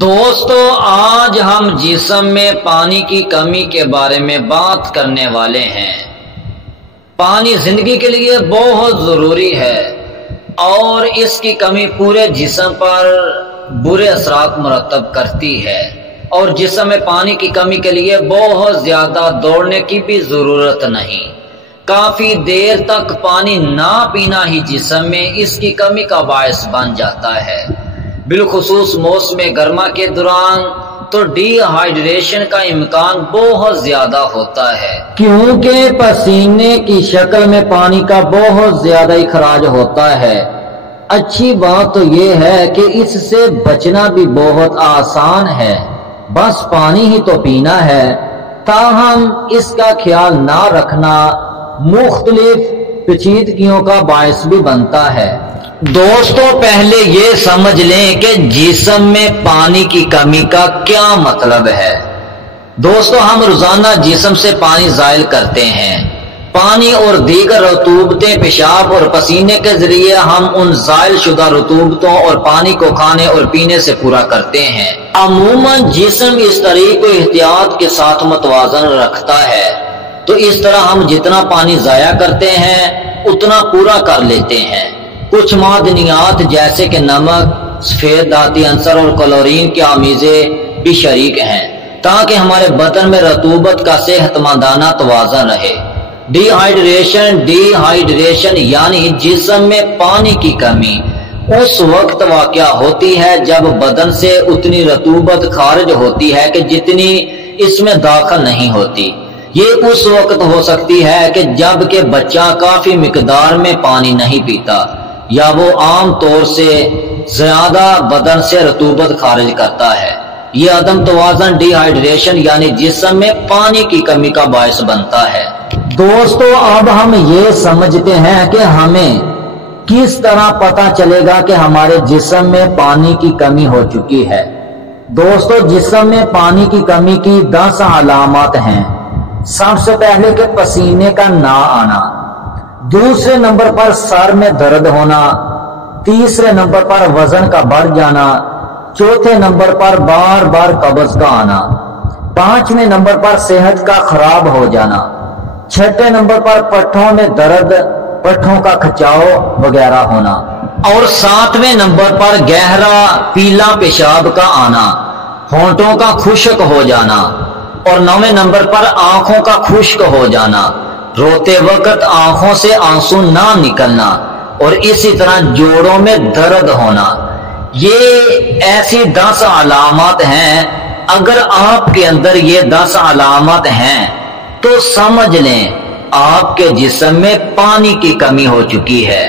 دوستو آج ہم جسم میں پانی کی کمی کے بارے میں بات کرنے والے ہیں۔ پانی زندگی کے لیے بہت ضروری ہے اور اس کی کمی پورے جسم پر برے اثرات مرتب کرتی ہے، اور جسم میں پانی کی کمی کے لیے بہت زیادہ دوڑنے کی بھی ضرورت نہیں۔ کافی دیر تک پانی نہ پینا ہی جسم میں اس کی کمی کا باعث بن جاتا ہے۔ بالخصوص موسم گرما کے دوران تو ڈی ہائیڈریشن کا امکان بہت زیادہ ہوتا ہے، کیونکہ پسینے کی شکل میں پانی کا بہت زیادہ اخراج ہوتا ہے۔ اچھی بات تو یہ ہے کہ اس سے بچنا بھی بہت آسان ہے، بس پانی ہی تو پینا ہے۔ تاہم اس کا خیال نہ رکھنا مختلف پیچیدگیوں کا باعث بھی بنتا ہے۔ دوستو پہلے یہ سمجھ لیں کہ جسم میں پانی کی کمی کا کیا مطلب ہے۔ دوستو ہم روزانہ جسم سے پانی زائل کرتے ہیں۔ پانی اور دیگر رطوبتیں پیشاب اور پسینے کے ذریعے ہم ان زائل شدہ رطوبتوں اور پانی کو کھانے اور پینے سے پورا کرتے ہیں۔ عموماً جسم اس طریق کو احتیاط کے ساتھ متوازن رکھتا ہے، تو اس طرح ہم جتنا پانی ضائع کرتے ہیں اتنا پورا کر لیتے ہیں۔ کچھ معدنیات جیسے کہ نمک، سفید دھاتی عنصر اور کلورین کی آمیزیں بھی شریک ہیں تاکہ ہمارے بدن میں رطوبت کا صحت مندانہ توازن رہے۔ ڈی ہائیڈریشن یعنی جسم میں پانی کی کمی اس وقت واقع ہوتی ہے جب بدن سے اتنی رطوبت خارج ہوتی ہے کہ جتنی اس میں داخل نہیں ہوتی۔ یہ اس وقت ہو سکتی ہے کہ جب کہ بچہ کافی مقدار میں پانی نہیں پیتا، یا وہ عام طور سے زیادہ بدن سے رطوبت خارج کرتا ہے۔ یہ عدم توازن ڈی ہائیڈریشن یعنی جسم میں پانی کی کمی کا باعث بنتا ہے۔ دوستو اب ہم یہ سمجھتے ہیں کہ ہمیں کس طرح پتہ چلے گا کہ ہمارے جسم میں پانی کی کمی ہو چکی ہے۔ دوستو جسم میں پانی کی کمی کی 10 علامات ہیں۔ سب سے پہلے کہ پسینے کا نہ آنا، دوسرے نمبر پر سر میں درد ہونا، تیسرے نمبر پر وزن کا بڑھ جانا، چوتھے نمبر پر بار بار قبض کا آنا، پانچویں نمبر پر صحت کا خراب ہو جانا، چھٹے نمبر پر پٹھوں میں درد، پٹھوں کا کھچاؤ وغیرہ ہونا، اور 7ویں نمبر پر گہرا پیلا پیشاب کا آنا، ہونٹوں کا خشک ہو جانا، اور 9ویں نمبر پر آنکھوں کا خشک ہو جانا، روتے وقت آنکھوں سے آنسو نہ نکلنا، اور اسی طرح جوڑوں میں درد ہونا۔ یہ ایسی 10 علامات ہیں۔ اگر آپ کے اندر یہ 10 علامات ہیں تو سمجھ لیں آپ کے جسم میں پانی کی کمی ہو چکی ہے۔